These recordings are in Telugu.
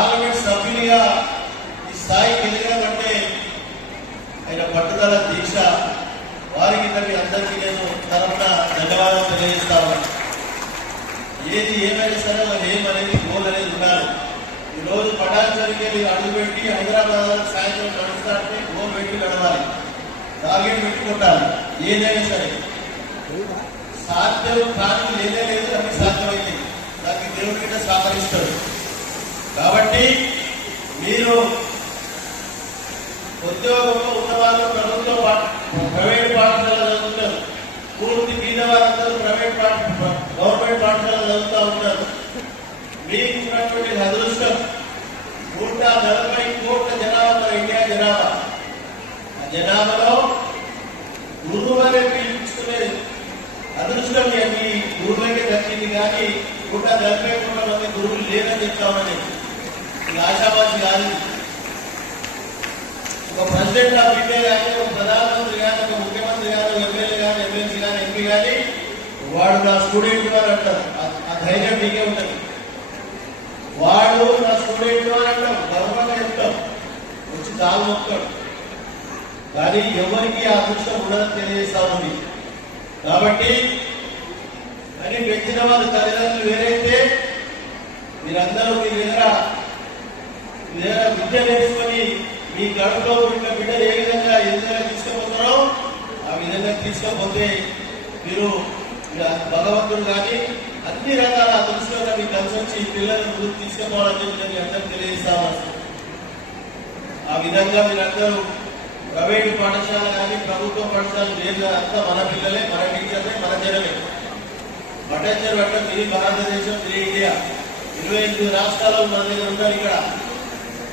పార్లమెంట్ సభ్యునిగా ఈ స్థాయికి ఎదిగామంటే ఆయన పట్టుదల దీక్ష వారికి మీ అందరికీ నేను తరపున ధన్యవాదాలు తెలియజేస్తాను ఏది ఏమైనా సరే మరి ఏమనేది గోల్ అనేది ఉండాలి. ఈ రోజు పటాచారికి మీరు అడుగుపెట్టి హైదరాబాద్ సాయంత్రం నడుస్తారంటే గోల్ పెట్టి నడవాలి. టార్గెట్ పెట్టుకుంటారు ఏదైనా సరే. సాధ్యం కాని లేదే లేదు అది సాధ్యమైంది దానికి దేవుడి కింద సహకరిస్తాడు. కాబట్టి మీరు ఉద్యోగంలో ఉన్నవాళ్ళు ప్రభుత్వ ప్రైవేట్ పాఠశాలలో చదువుతారు. పూర్తి మీద వారందరూ ప్రైవేట్ పాఠ గవర్నమెంట్ పాఠశాలలో చదువుతూ ఉంటారు. మీకు ఉన్నటువంటి అదృష్టం నూట నలభై కోట్ల జనాభా మన ఇండియా జనాభా. ఆ జనాభాలో గురువు అనే పిలుచుకునే అదృష్టం మీ గురువులకే దక్కింది కానీ నూట నలభై కోట్ల మంది గురువులు లేదని చెప్తామని. ఇది కానీ కాదు. ఒక ప్రెసిడెంట్ ఆఫ్ ఇండియా కానీ ఒక ప్రధానమంత్రి కానీ ఒక ముఖ్యమంత్రి కానీ ఒక ఎమ్మెల్యే కానీ ఎమ్మెల్సీ కానీ ఎంపీ కానీ వాడు నా స్టూడెంట్ అని అంటారు. ఆ- ధైర్యం మీకే ఉంటుంది. వాడు నా స్టూడెంట్ అని అంటాం. గర్వంగా చెప్తాం. వచ్చి దాని మొక్కడు కానీ ఎవరికి ఆ దృష్టం ఉండదని తెలియజేస్తా ఉంది. కాబట్టి కానీ పెంచిన వాళ్ళ తల్లిదండ్రులు వేరైతే మీరందరూ మీ దగ్గర విద్య నేర్చుకొని మీ కడుపులో ఉన్న బిడ్డలు ఏ విధంగా ఏ విధంగా తీసుకుపోతారో ఆ విధంగా తీసుకుపోతే మీరు భగవంతుడు కానీ అన్ని రకాల దృష్టిలో మీకు కలిసి వచ్చి పిల్లలను ముందుకు తీసుకుపోవాలని చెప్పి నేను మీ తెలియజేస్తాను ఆ విధంగా మీరందరూ ప్రైవేటు పాఠశాల కానీ ప్రభుత్వ పాఠశాల లేదు అంతా మన పిల్లలే మన టీచర్లే మన జనమే. భట్టాచారు అంటే ఇది భారతదేశం ఇది ఇండియా. ఇరవై ఎనిమిది రాష్ట్రాలు మన దగ్గర ఉన్నారు ఇక్కడ.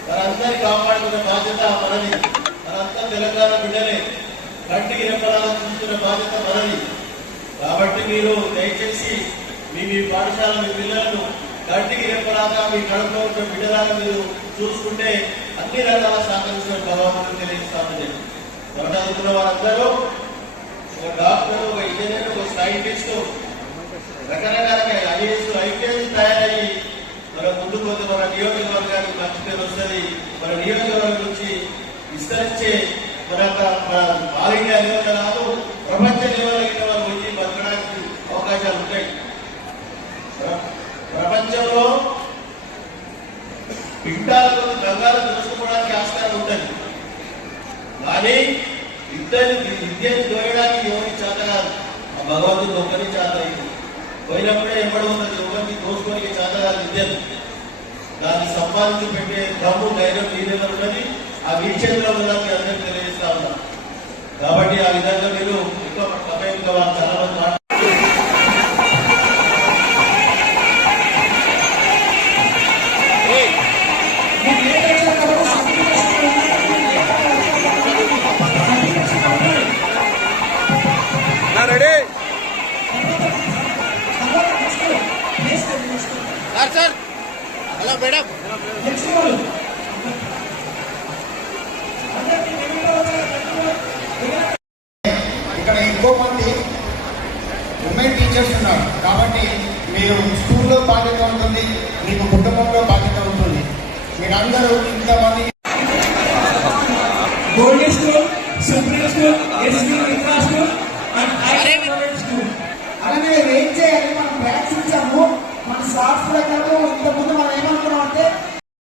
వారందరినీ కాపాడుకునే బాధ్యత మనది. మనంతా తెలంగాణ బిడ్డలే. కంటికి రెప్పలాగా చూస్తున్న బాధ్యత మనది. కాబట్టి మీరు దయచేసి మీ మీ పాఠశాల మీ పిల్లలను కంటికి రెప్పలాగా మీ కడుపులో ఉన్న బిడ్డలాగా మీరు చూసుకుంటే అన్ని రకాల సహకరించిన ప్రభావం తెలియజేస్తామని ఎవరు చదువుతున్న వారందరూ ఒక డాక్టర్ ఒక ఇంజనీర్ ఒక సైంటిస్ట్ రకరకాల ఐఏఎస్ ముందుకు పోతే మన నియోజకవర్గానికి మంచి పేరు వస్తుంది మన నియోజకవర్గం నుంచి విస్తరించే మన యొక్క- మన ఆల్ ఇండియా లెవెల్ కాదు ప్రపంచ లెవెల్ వాళ్ళు వచ్చి బతకడానికి అవకాశాలు ఉంటాయి ప్రపంచంలో పిండాలు బంగారం తెలుసుకోవడానికి ఆస్కారం ఉంటుంది కానీ ఇద్దరు విద్యను దోయడానికి ఎవరి చేత కాదు ఆ భగవంతుడు ఒక్కరి చేత పోయినప్పుడే ఎవడు ఉన్నది ఒకరికి దోసుకోనికి చేత కాదు విద్యను దాన్ని సంపాదించి పెట్టే దమ్ము ధైర్యం మీ దగ్గర ఉన్నది. ఆ వీక్షణలో ఉన్నదాన్ని అందరికీ తెలియజేస్తా ఉన్నా. కాబట్టి ఆ విధంగా మీరు ఎక్కువ సమయం ఇంకా చాలా మంది ఇక్కడ ఎక్కువ మంది ఉమెన్ టీచర్స్ ఉన్నారు. కాబట్టి మీరు స్కూల్లో బాధ్యత ఉంటుంది మీకు కుటుంబంలో బాధ్యత ఉంటుంది. మీరందరూ ఇంతమంది గోల్డ్ స్కూల్ సుప్రీం స్కూల్